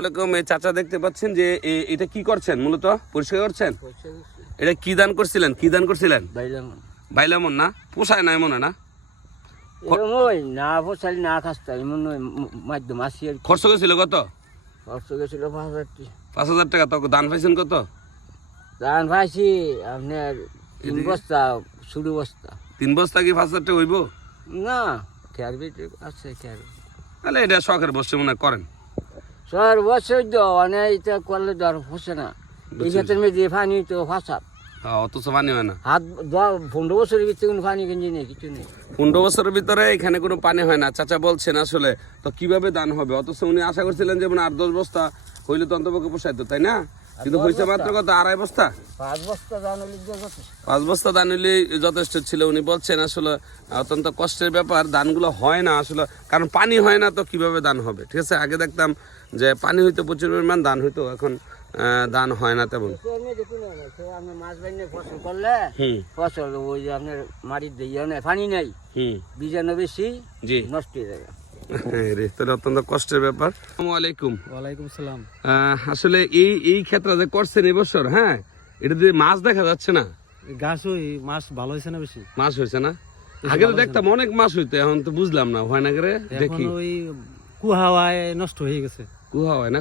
এরকম এই চাচা দেখতে পাচ্ছেন যে এটা কি করছেন, মূলত পরিষ্কার করছেন। এটা কি দান করছিলেন? বাইলামন না, পোষায় নাই মনে না, খরচ গেছিল কত? 5,000 টাকা। তো দান পাইছেন কত? দান পাইছি আপনার 3 বস্তা, 3 বস্তা কি 5,000 টাকা হইব না? খেয়ার বিটে আছে খেয়ার, তাহলে এটা শখের বসে মনে করেন। শহর বছর মানে এটা করলে তো আর ফসে না। এই ক্ষেত্রে মেয়ে পানি তো ফাঁসা, অথচ পানি হয় না। হাত 15 বছরের ভিতরে কোনো পানি কিনছি নেই, কিছু নেই। 15 বছরের ভিতরে এখানে কোনো পানি হয় না চাচা বলছেন। আসলে তো কিভাবে দান হবে? অথচ উনি আশা করছিলেন যে 8-10 বস্তা হইলে তো অন্তপক্ষে পোষাইতো, তাই না? কিন্তু হয়েছে মাত্র কত? 2.5 বস্তা। 5 বস্তা দান হলে 5 বস্তা দান হলে যথেষ্ট ছিল। উনি বলছেন আসলে অত্যন্ত কষ্টের ব্যাপার, দানগুলো হয় না আসলে, কারণ পানি হয় না তো কিভাবে দান হবে। ঠিক আছে, আগে দেখতাম যে পানি হইতো প্রচুর পরিমাণ, দান হইতো, এখন দান হয় না তেমন। মাছ বাইনে ফসল করলে ফসল ওই যে আপনার মাটির দিয়ে পানি নেই, বীজাণু বেশি, নষ্ট হয়ে যায়। অত্যন্ত কষ্টের ব্যাপার। আসসালামু আলাইকুম। ওয়ালাইকুম সালাম। আসলে এই ক্ষেত্রে যে করছেন এবছর, হ্যাঁ, এটা দিয়ে মাছ দেখা যাচ্ছে না। গাছ ওই মাছ ভালো হয়েছে না? বেশি মাছ হয়েছে না? আগে তো দেখতাম অনেক মাছ হইতো, এখন তো বুঝলাম না হয় না করে। দেখি ওই কুহাওয়ায় নষ্ট হয়ে গেছে। কুহা হয় না,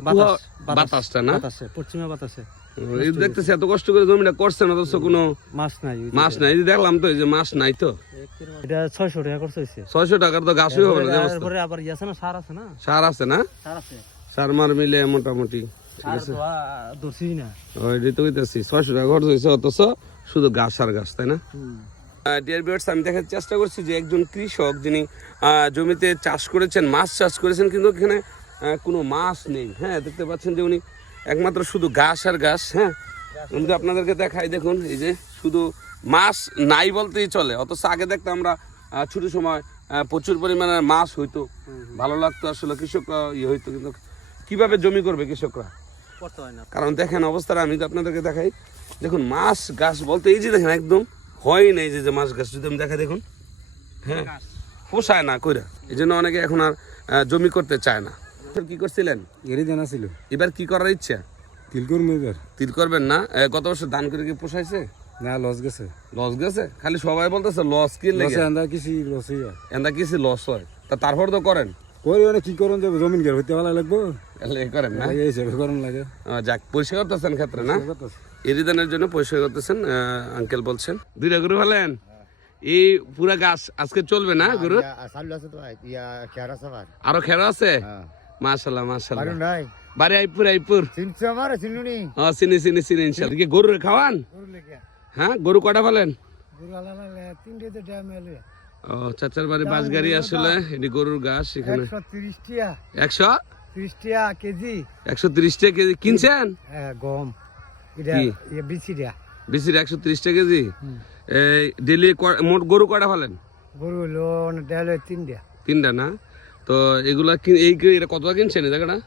বাতাসটা না, পশ্চিমা বাতাসে দেখতেছি এত কষ্ট করে জমিটা করছেন অথচ কোনো মাছ নাই। দেখলাম তো এই যে মাছ নাই, তো এটা 600 টাকা খরচ হয়েছে। 600 টাকার তো গাছই হবে না। তারপরে আবার ইয়া আছে না, সার আছে না, সার আছে না, সার মার মিলে মোটামুটি ঠিক আছে। দর্শি না ওই তো কইতাছি 600 টাকা খরচ হয়েছে, অথচ শুধু গাছ আর গাছ, তাই না? ডিয়ার ভিউয়ার্স, আমি দেখার চেষ্টা করছি যে একজন কৃষক যিনি জমিতে চাষ করেছেন, মাছ চাষ করেছেন, কিন্তু এখানে কোনো মাছ নেই। হ্যাঁ, দেখতে পাচ্ছেন যে উনি একমাত্র শুধু ঘাস আর ঘাস। হ্যাঁ, আমি তো আপনাদেরকে দেখাই, দেখুন এই যে শুধু মাছ নাই বলতেই চলে। অথচ আগে দেখতাম আমরা ছোট সময় প্রচুর পরিমাণে মাছ হইতো, ভালো লাগতো আসলে, কৃষকরা হইতো। কিন্তু কিভাবে জমি করবে কৃষকরা? কারণ দেখেন অবস্থাটা, আমি তো আপনাদেরকে দেখাই, দেখুন মাছ গাছ বলতে এই যে দেখেন একদম হয় না। এই যে মাছ গাছ যদি আমি দেখাই, দেখুন, হ্যাঁ, পোষায় না কইরা, এই জন্য অনেকে এখন আর জমি করতে চায় না। কি করছিলেন? জানা ছিল। এবার কি করার ইচ্ছা? তিল করবেন না? গত বছর দান করে কি পোষাইছে না? লস গেছে। লস গেছে? খালি সবাই বলতেছে লস, কি লাগে? এন্দা কিছু লস হয়, তা তারপর তো করেন। কি করেন, জমিন গের হইতে ভালো লাগবো, করেন না? লাগে। যাক, পরিষ্কার করতেছেন ক্ষেত্রে না, এরিদানের জন্য পরিষ্কার করতেছেন আঙ্কেল বলছেন। 2টা গরু ফেলেন, এই পুরা গাছ আজকে চলবে না গরু? আরো খেরা আছে? মাশাআল্লাহ মাশাআল্লাহ। বাড়ি আইপুর চিনি ইনশাআল্লাহ। গরুর খাওয়ান? হ্যাঁ, গরু কটা ফেলেন? ও, চাচার বাড়ি বাসগাড়ি আসলে, এটি গরুর ঘাস। এখানে 130 টাকা কেজি। 130 টাকা কেজি কিনছেন? গম বেশি 130 টাকা কেজি। ডেলি মোট গরু কটা ফেলেন? গরু হলো 3টা না? তো এগুলা এটা কত কিনছেন এই জায়গাটা?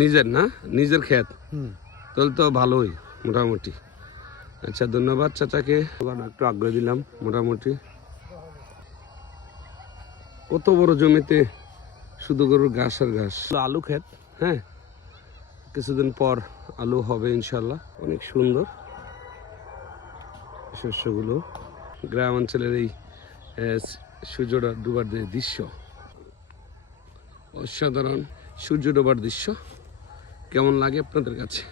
নিজের না, নিজের ক্ষেত, তাহলে তো ভালোই মোটামুটি। আচ্ছা, ধন্যবাদ চাচাকে, একটু আগ্রহ দিলাম। মোটামুটি কত বড় জমিতে শুধু গরুর ঘাস আর ঘাস। আলু ক্ষেত, হ্যাঁ, কিছুদিন পর আলু হবে ইনশাল্লাহ। অনেক সুন্দর শস্যগুলো, গ্রাম অঞ্চলের এই সূর্যটা ডুবার দৃশ্য, অসাধারণ সূর্য ডোবার দৃশ্য। কেমন লাগে আপনাদের কাছে?